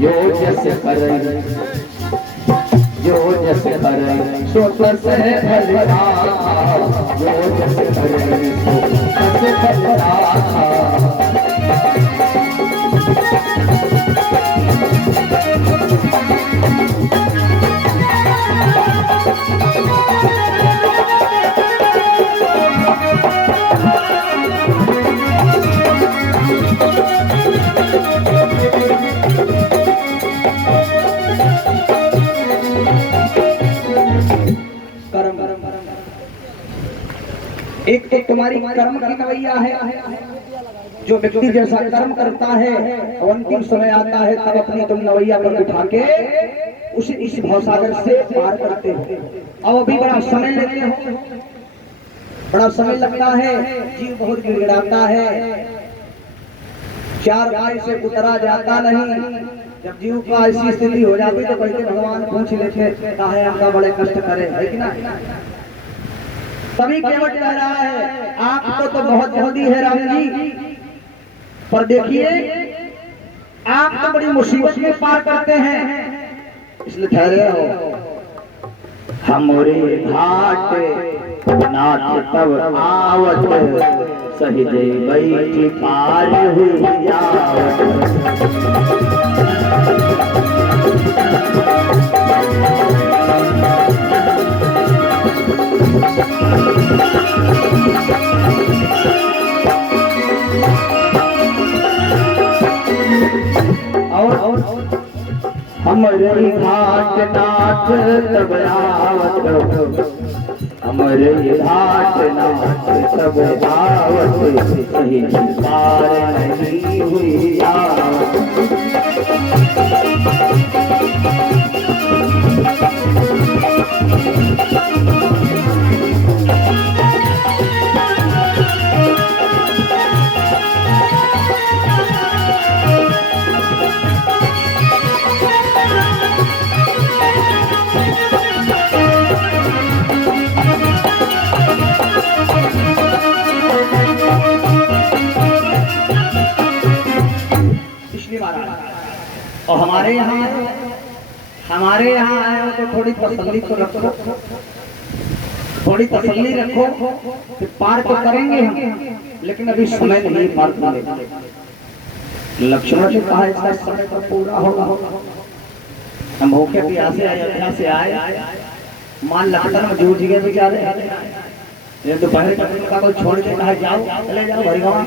जो जस करे जो जस करे सो तस भला, जो जस करे सो तस भला। एक तो तुम्हारी कर्म की नवैया है, जो व्यक्ति जैसा कर्म करता है और अंतिम समय आता है तब अपनी तुम नवैया पर बिठा के उसे इस भवसागर से पार करते हो। अब अभी बड़ा समय लेते हो, बड़ा समय लगता है, जीव बहुत गिड़गिड़ाता है, चार भाई से उतरा जाता नहीं। जब जीव का ऐसी स्थिति हो जाती तो कहते भगवान पूछ लेते काहे आपका बड़े कष्ट करे, है कि ना। तभी केवट कह रहा है आपको तो बहुत जल्दी है राम जी, पर देखिए आप तो बड़ी मुसीबत में पार करते हैं, इसलिए ठहरे हो। हमरे घाट नाथ तब आवत, सहजे बैठी पार हुई आवत। हमरे घाट नाथ तब आवत, हमरे घाट नाथ तब आवत, सही पार नहीं हुई आवत। और हमारे यहाँ आए हो तो थोड़ी तसल्ली तो रखो, थोड़ी तसल्ली रखो, फिर पार तो करेंगे हम, लेकिन अभी समय नहीं पार करेंगे। लक्ष्मण ने कहा इसका समय तो पूरा होगा। हम भूखे प्यासे अयोध्या से आए, मान लखनऊ में जूझ गए बेचारे, दोपहर का कोई छोड़ के कहा जाओ चले जाओ भरगवा,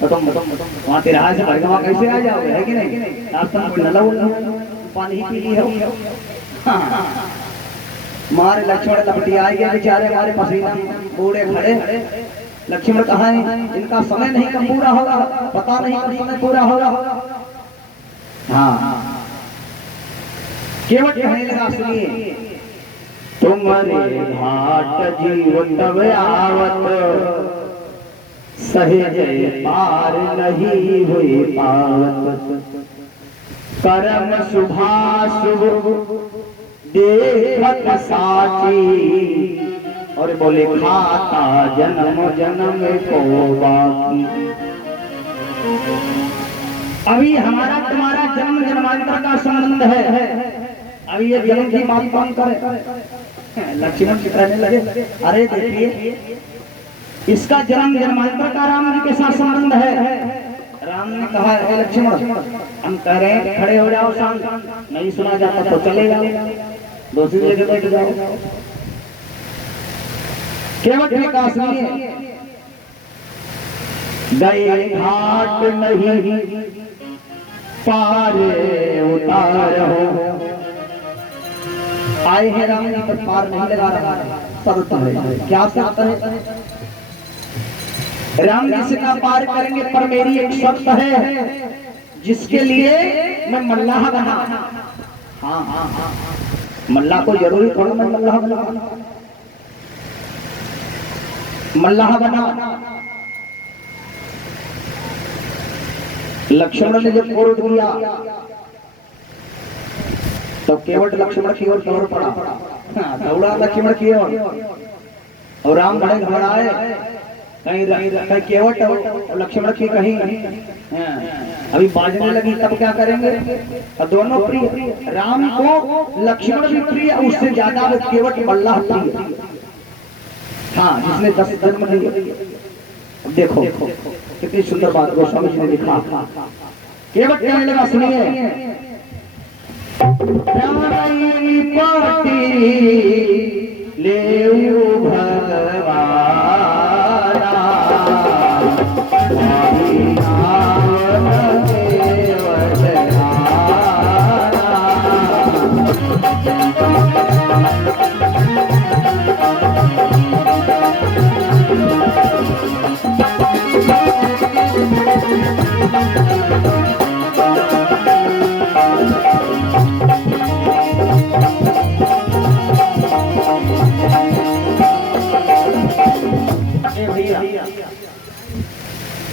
तो तुम वहाँ तिराहा से भरगवा कैसे आ जाओगे, है कि नहीं। रास्ता में नला पानी ही पी ली है। हाँ मारे लक्ष्मण लपटी आए गए बेचारे, हमारे पसीना बूढ़े खड़े। लक्ष्मण कहा है इनका समय नहीं कब पूरा होगा, पता नहीं कब समय पूरा होगा। हाँ केवट कहने लगा सुनिए, तुम्हारे घाट जीव तब आवत, सहजे पार नहीं हुई पावत। कर्म शुभाशुभ देखत साची, और बोले खाता जन्म जन्म को बाकी। अभी हमारा तुम्हारा जन्म जन्मांतर का संबंध है, अभी ये जन्म की बात कौन करे। लक्ष्मण जी कहने लगे अरे देखिए इसका जन्म जन्मांतर का राम जी के साथ संबंध है। राम ने कहा लक्ष्मण हम कह रहे हैं खड़े हो जाओ, शांत, नहीं सुना जाता तो चले जाओ, दूसरी जगह बैठ जाओ। केवट ने कहा सुनिए, गए घाट नहीं पार उतार हो, आए हैं राम जी पर पार नहीं लगा रहा है, शर्त है। क्या शर्त है। राम जी से ना पार करेंगे, पर मेरी एक शर्त है जिसके लिए मैं मल्लाह बना। हाँ हाँ हाँ मल्लाह को जरूरी थोड़ा मैं मल्लाह बना, मल्लाह बना। लक्ष्मण ने जब क्रोध किया तो केवट लक्ष्मण की ओर दौड़ पड़ा, दौड़ा लक्ष्मण की ओर, और राम बड़े घबराए। कहीं केवट और लक्ष्मण की कहीं अभी बाजने लगी, तब क्या करेंगे? अब दोनों प्रिय, राम को लक्ष्मण भी प्रिय, उससे ज्यादा वो केवट बल्लाह प्रिय। हाँ, जिसने 10 जन्म लिए। देखो कितनी सुंदर बात गोस्वामी जी ने लिखा। केवट कहने लगा, सुनिए, पाटी ले भगवाना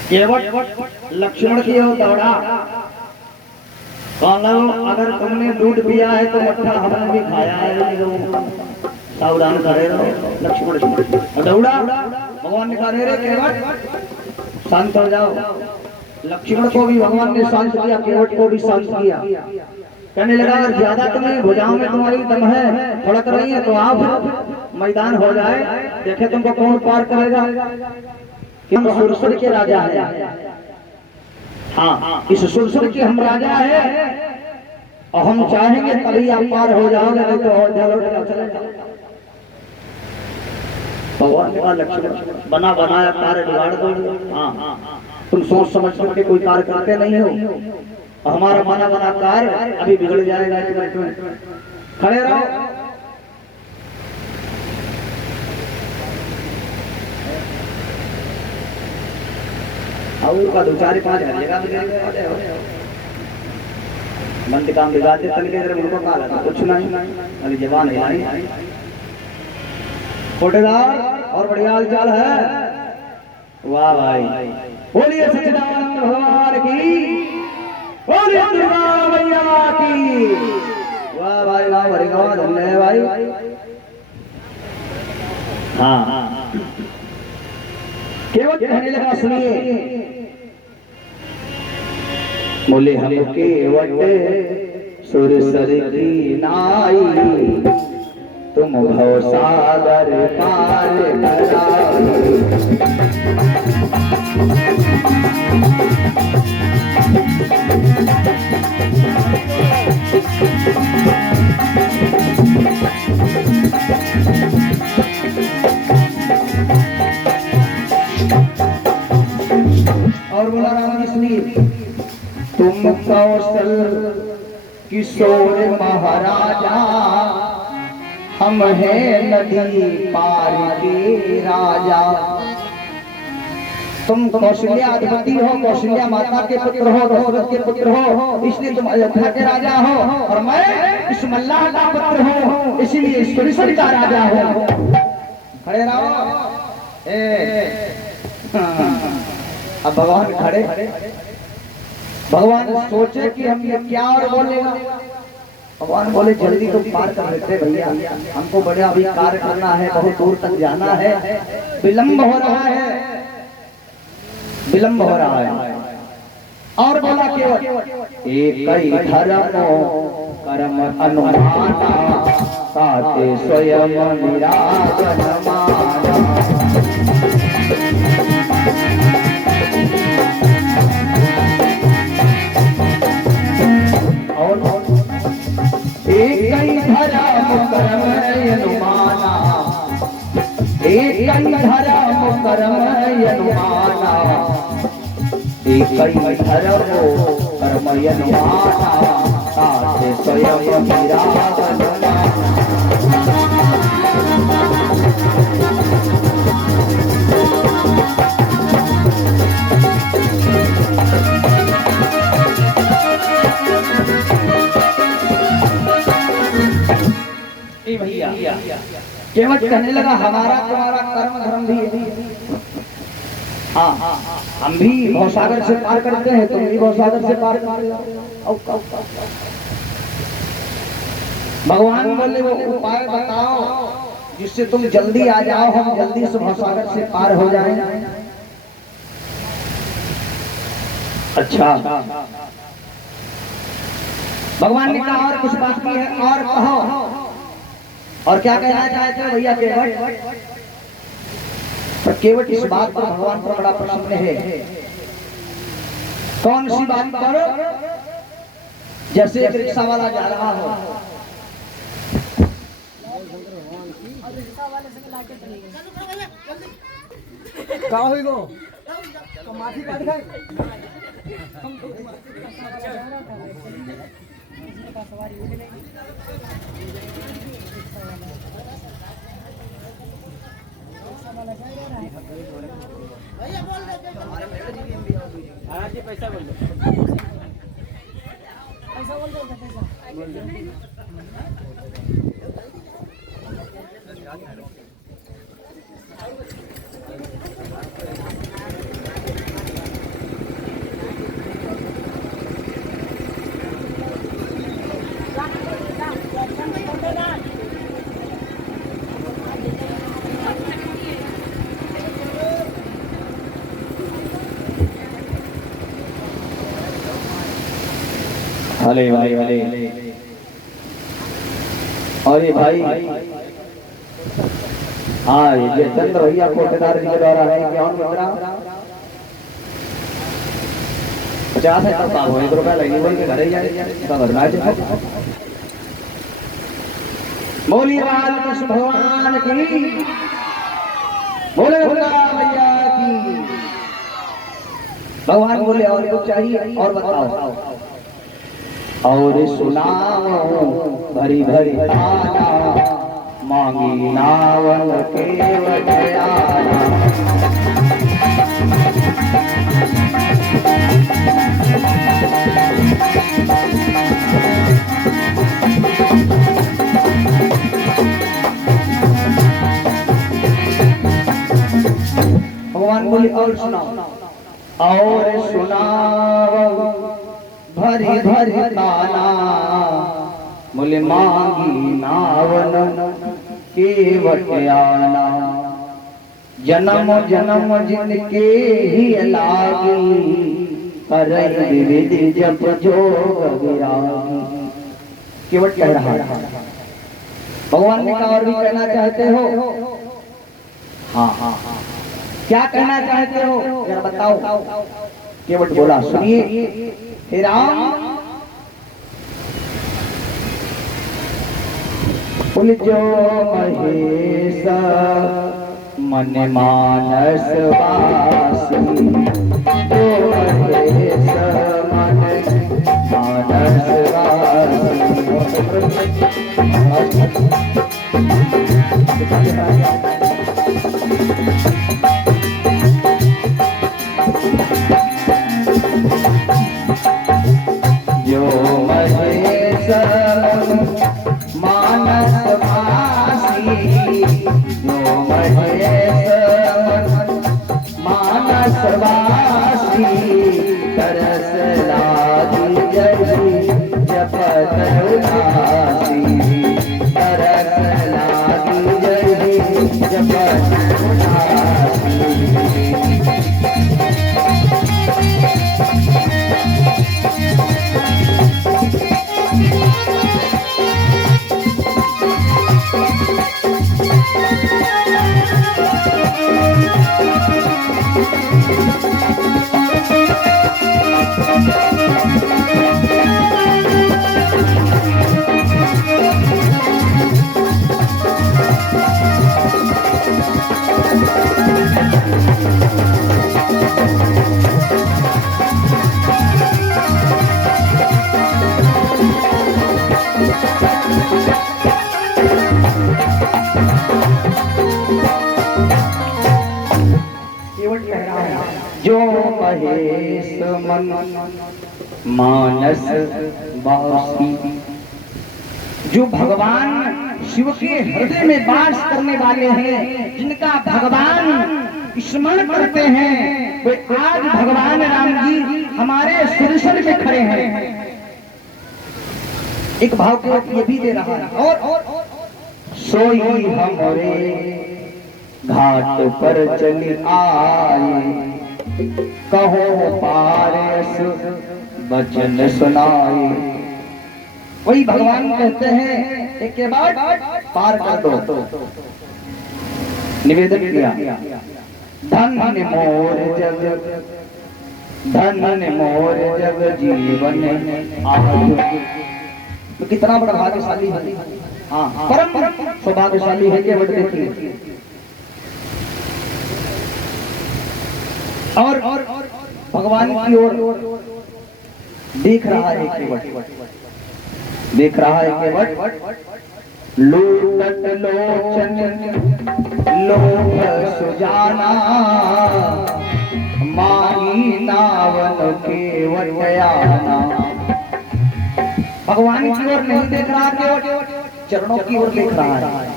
केवट लक्ष्मण की ओर दौड़ा। अगर तुमने दूध पिया है तो मट्ठा हमने भी खाया है, सावधान करे रहो। लक्ष्मण दौड़ा, भगवान ने कहा, रे केवट शांत हो जाओ। लक्ष्मण को भी भगवान ने शांत किया, केवट को भी शांत किया। कहने लगा, अगर ज्यादा तुम्हें भुजाओं में तुम्हारी दम है, फड़क रही है, तो आप मैदान हो जाए, देखे तुमको कौन पार करेगा। हम सुरसुर के राजा है। हाँ, इस सुरसुर के हम राजा है, और हम चाहेंगे तभी आप पार हो जाओगे, नहीं तो और चलेगा। भगवान ने कहा, लक्ष्मण बना बनाया कार्य बिगाड़ दो। हाँ, तुम सोच समझ के कोई कार्य करते नहीं हो, हमारा बना बना कार्य अभी बिगड़ जाएगा। खड़े रहो। का 2-4-5 मंद काम बिगाड़ते उनको कहा लगा, कुछ नहीं, अभी जवान है कोटेदार और बढ़िया हाल चाल है। वाह भाई, बोलिए सच्चिदानंद भगवान की, बोलिए दुर्गा मैया की। वाह भाई वाह, बड़ी गवा धन्य है भाई। हाँ, केवट कहने लगा, सुनिए, बोले हम केवट सुरसर की नाई, तुम भव सागर पार कराई। और बोला, राम जी सुनिए, तुम कौशल किशोर महाराजा, हम हैं नदी पार के राजा। तुम कौशल्याधिपति हो, कौशल्या माता के पुत्र हो, दशरथ के पुत्र हो, इसलिए तुम अयोध्या के राजा हो, और मैं इस मल्लाह का पुत्र हूँ, इसीलिए सुरसर का राजा हो। खड़े रहो। अब भगवान खड़े। भगवान सोचे कि हम ये क्या और बोलेगा। भगवान बोले, जल्दी तुम पार कर लेते भैया, हमको बड़े अभी कार्य करना है, बहुत दूर तक जाना है, विलंब हो रहा है, विलंब हो रहा है। और बोला, केवट एक ही धर्म कर्म अनुमाना, साथे स्वयं निरागन माना। एक ही धर्म कर्म अनुमाना, एक ही धर्म कर्म अनुमाना, एक ही धर्म कर्म अनुमाना, साथे स्वयं निरागन माना। केवट कहने लगा, हमारा तुम्हारा कर्म धर्म भी है। हाँ, हम भी भवसागर से पार करते हैं, तुम भी भवसागर से पार करते हो। भगवान बोले, वो उपाय बताओ जिससे तुम जल्दी आ जाओ, हम जल्दी से भवसागर से पार हो जाएं। अच्छा भगवान ने कहा और कुछ बाकी है और कहो। और क्या कहना चाहते हो भैया केवट? पर केवट इस बात पर भगवान पर बड़ा प्रसन्न है। कौन सी बात पर? जैसे एक रिक्शा वाला जा रहा हो, क्या हुई गो माफी काट गए। पैसा बोल दो, पैसा बोल दो, पैसा बोल दो। अरे भाई अरे अरे भाई हाँ ये चंद्र भैया कोटेदार जी के द्वारा है क्या मुद्रा 50 है तब काम हो 1 रुपया लगी बोल के घर ही जाए। बोलिए कृष्ण भगवान की, बोले भैया की। भगवान बोले और कुछ चाहिए और बताओ। और सुनाओ भरी भरी ताना मांगी नावल केवट आना। भगवान बोले और सुनाओ। और सुनाओ भरी भरी ताना मुझे मांगी नावन केवट आना। जन्म जन्म जिनके ही लागी करई विधि जप जोग विरागी। केवट कह रहा है। भगवान ने कहा और भी कहना चाहते हो? हाँ हाँ हाँ क्या कहना चाहते हो जरा बताओ। केवट बोला सुनिए हे राम, जो महेश मन मानस वासी। जो महेश मन मानस जो महेश मानस वासी। जो महेश मानस वासी तरस लागी जगी जपत उदासी। तरस लागी जगी जपत उदासी। जो महेश मन मानस वासी। जो भगवान शिव के हृदय में वास करने वाले हैं, जिनका भगवान स्मरण करते हैं, वे आज भगवान राम जी हमारे सुरसर में खड़े हैं। एक भाव को ये भी दे रहा है। और सोई हमरे घाट पर चली आए। कहो पारस वचन सुनाए। वही भगवान कहते हैं एक के बाद पार कर दो। निवेदन किया, धन मोर जग, धन मोर जग जीवन आज। तो कितना बड़ा भाग्यशाली है। हाँ, परम सौभाग्यशाली है केवट। देखिए और भगवान की ओर देख रहा है केवट, देख रहा है केवट। लूटत लोचन लोभ सुजाना, माही नावन केवट आना। भगवान की ओर नहीं देख रहा केवट, चरणों की ओर देख रहा है।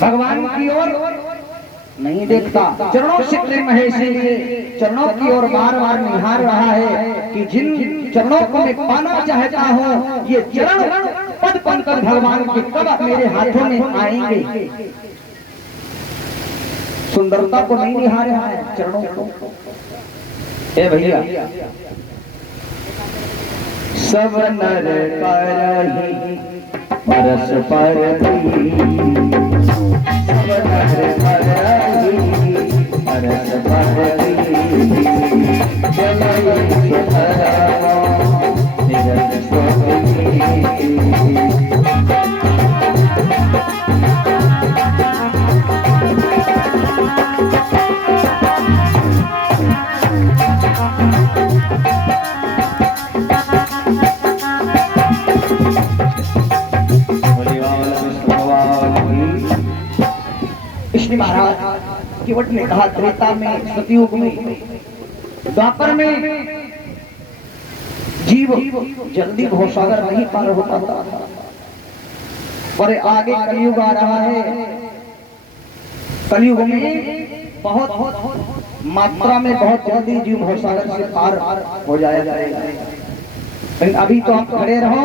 भगवान की ओर नहीं देखता, चरणों से प्रेम है, इसीलिए चरणों की ओर बार बार निहार रहा है कि जिन चरणों को मैं पाना चाहता हूँ, ये चरण पद पंकज भगवान के कब मेरे हाथों में आएंगे। सुंदरता को नहीं निहार रहा है, चरणों को। ए भैया, सब नर करहि परस परहि, सब नर करहि परस परहि, चलहि सुधरवा निरत सोहि। महाराज केवट ने कहा, त्रेता में, सतयुग में, द्वापर में जीव जल्दी भवसागर नहीं पार होता था, और आगे कलयुग आ रहा है। कलयुग में बहुत मात्रा में बहुत जल्दी जीव भवसागर से पार हो जाएगा। लेकिन अभी तो आप खड़े रहो।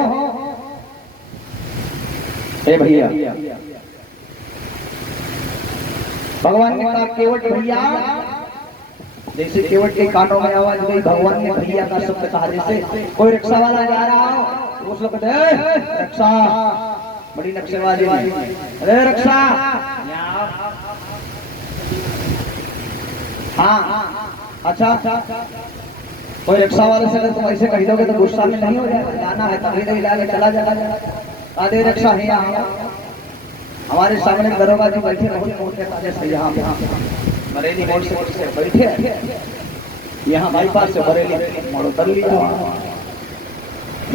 ए भैया, भगवान ने कहा केवट भैया, जैसे केवट के कानों में आवाज गई, भगवान ने भैया का शब्द कहा। जैसे कोई रिक्शा वाला जा रहा हो, उस लोग कहते हैं रिक्शा, बड़ी नक्शेबाजी, अरे रिक्शा। हाँ, अच्छा, कोई रिक्शा वाले से तुम ऐसे कह दोगे तो गुस्सा में नहीं हो जाएगा। जाना है तभी नहीं लाके चला जाएगा। आधे रिक्शा है यहाँ, हमारे सामने दरोगा जी बैठे रहे, यहाँ बरेली मोड़ से बैठे, यहाँ बाईपास से बरेली मोड़ उतर लीजिए।